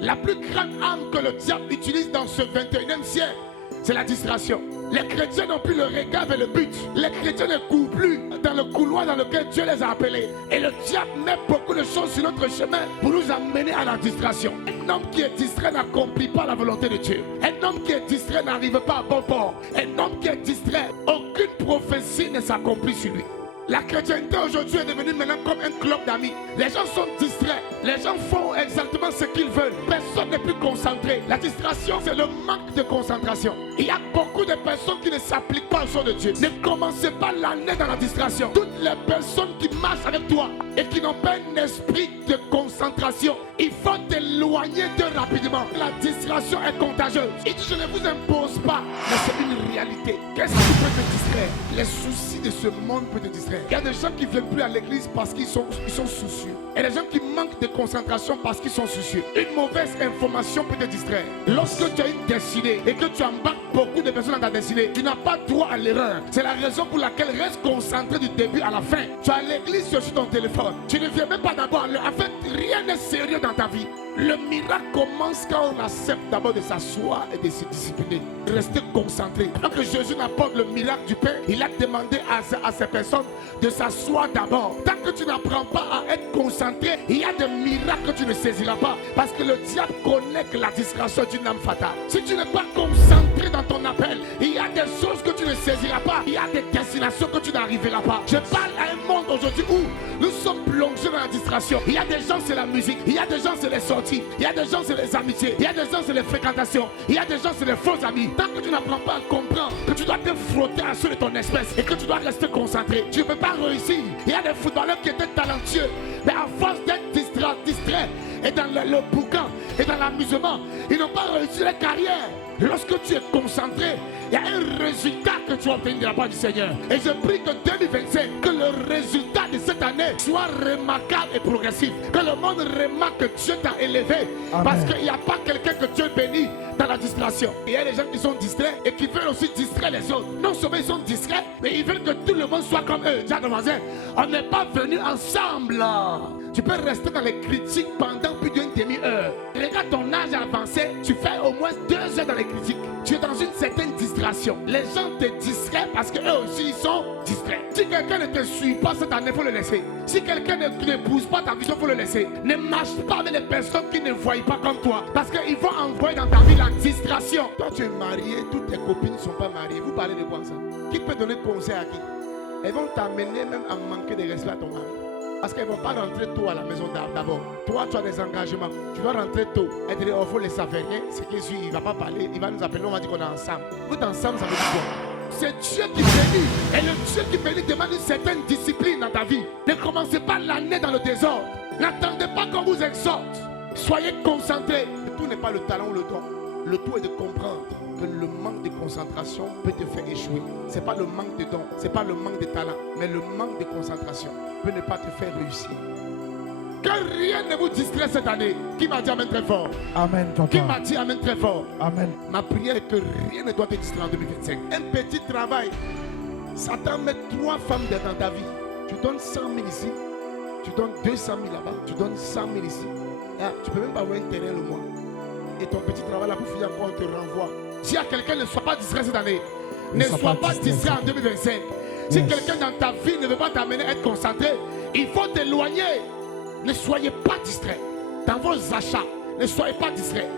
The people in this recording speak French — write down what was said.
La plus grande arme que le diable utilise dans ce 21e siècle, c'est la distraction. Les chrétiens n'ont plus le regard vers le but. Les chrétiens ne courent plus dans le couloir dans lequel Dieu les a appelés. Et le diable met beaucoup de choses sur notre chemin pour nous amener à la distraction. Un homme qui est distrait n'accomplit pas la volonté de Dieu. Un homme qui est distrait n'arrive pas à bon port. Un homme qui est distrait, aucune prophétie ne s'accomplit sur lui. La chrétienté aujourd'hui est devenue maintenant comme un club d'amis. Les gens sont distraits. Les gens font exactement ce qu'ils veulent. Personne n'est plus concentré. La distraction, c'est le manque de concentration. Il y a beaucoup de personnes qui ne s'appliquent pas au son de Dieu. Ne commencez pas l'année dans la distraction. Toutes les personnes qui marchent avec toi et qui n'ont pas un esprit de concentration, il faut t'éloigner d'eux rapidement. La distraction est contagieuse. Il dit, je ne vous impose pas, mais c'est une réalité. Qu'est-ce qui peut te distraire? Les soucis de ce monde peuvent te distraire. Il y a des gens qui ne viennent plus à l'église parce qu'ils sont soucieux. Et les gens qui manquent de concentration parce qu'ils sont soucieux. Une mauvaise information peut te distraire. Lorsque tu as une destinée et que tu embarques beaucoup de personnes dans ta destinée, tu n'as pas droit à l'erreur. C'est la raison pour laquelle reste concentré du début à la fin. Tu es à l'église sur ton téléphone. Tu ne viens même pas d'abord. En fait, rien n'est sérieux dans ta vie. Le miracle commence quand on accepte d'abord de s'asseoir et de se discipliner. Rester concentré. Quand que Jésus n'apporte le miracle du pain, il a demandé à ces personnes de s'asseoir d'abord. Tant que tu n'apprends pas à être concentré, il y a des miracles que tu ne saisiras pas. Parce que le diable connaît que la distraction est une âme fatale. Si tu n'es pas concentré dans ton appel, il y a des choses que tu ne saisiras pas. Il y a des destinations que tu n'arriveras pas. Je parle à un monde aujourd'hui où nous sommes plongés dans la distraction. Il y a des gens, c'est la musique. Il y a des gens, c'est les sorties. Il y a des gens, c'est les amitiés. Il y a des gens, c'est les fréquentations. Il y a des gens, c'est les faux amis. Tant que tu n'apprends pas à comprendre que tu dois te frotter à ceux de ton espèce et que tu dois rester concentré, tu ne peux pas réussir. Il y a des footballeurs qui étaient talentueux, mais à force d'être distraits et dans le boucan et dans l'amusement, ils n'ont pas réussi leur carrière. Lorsque tu es concentré, il y a un résultat que tu obtiens de la part du Seigneur. Et je prie que 2025, que le résultat de cette année soit remarquable et progressif. Que le monde remarque que Dieu t'a élevé. Amen. Parce qu'il n'y a pas quelqu'un que Dieu bénit dans la distraction. Il y a des gens qui sont distraits et qui veulent aussi distraire les autres. Non seulement ils sont distraits, mais ils veulent que tout le monde soit comme eux. Jacques Voisin, on n'est pas venus ensemble. Tu peux rester dans les critiques pendant plus d'une demi-heure. Regarde ton âge avancé, tu fais au moins 2 heures dans les critiques. Tu es dans une certaine distraction. Les gens te distraient parce qu'eux aussi ils sont distraits. Si quelqu'un ne te suit pas cette année, il faut le laisser. Si quelqu'un ne pousse pas ta vision, il faut le laisser. Ne marche pas avec les personnes qui ne voient pas comme toi. Parce qu'ils vont envoyer dans ta vie la distraction. Toi tu es marié, toutes tes copines ne sont pas mariées. Vous parlez de quoi ça? Qui peut donner conseil à qui? Elles vont t'amener même à manquer de respect à ton mari. Parce qu'elles ne vont pas rentrer tôt à la maison d'abord. Toi, tu as des engagements. Tu dois rentrer tôt. Elle te dit, oh, il faut laisser faire rien. C'est qu'il suit, il ne va pas parler. Il va nous appeler, on va dire qu'on est ensemble. Vous êtes ensemble, ça veut dire quoi? C'est Dieu qui bénit. Et le Dieu qui bénit demande une certaine discipline dans ta vie. Ne commencez pas l'année dans le désordre. N'attendez pas qu'on vous exhorte. Soyez concentrés. Tout n'est pas le talent ou le don. Le tout est de comprendre que le manque de concentration peut te faire échouer. Ce n'est pas le manque de don, ce n'est pas le manque de talent, mais le manque de concentration peut ne pas te faire réussir. Que rien ne vous distrait cette année. Qui m'a dit amen très fort? Amen, papa. Qui m'a dit amen très fort? Amen. Ma prière est que rien ne doit te distraire en 2025. Un petit travail, Satan met 3 femmes dans ta vie. Tu donnes 100 000 ici, tu donnes 200 000 là-bas, tu donnes 100 000 ici. Là, tu ne peux même pas avoir un terrain le mois. Et ton petit travail là pour finir quoi, on te renvoie. Si à quelqu'un ne soit pas distrait cette année, ne sois pas distrait en 2025. Si quelqu'un dans ta vie ne veut pas t'amener à être concentré, il faut t'éloigner. Ne soyez pas distrait. Dans vos achats, ne soyez pas distrait.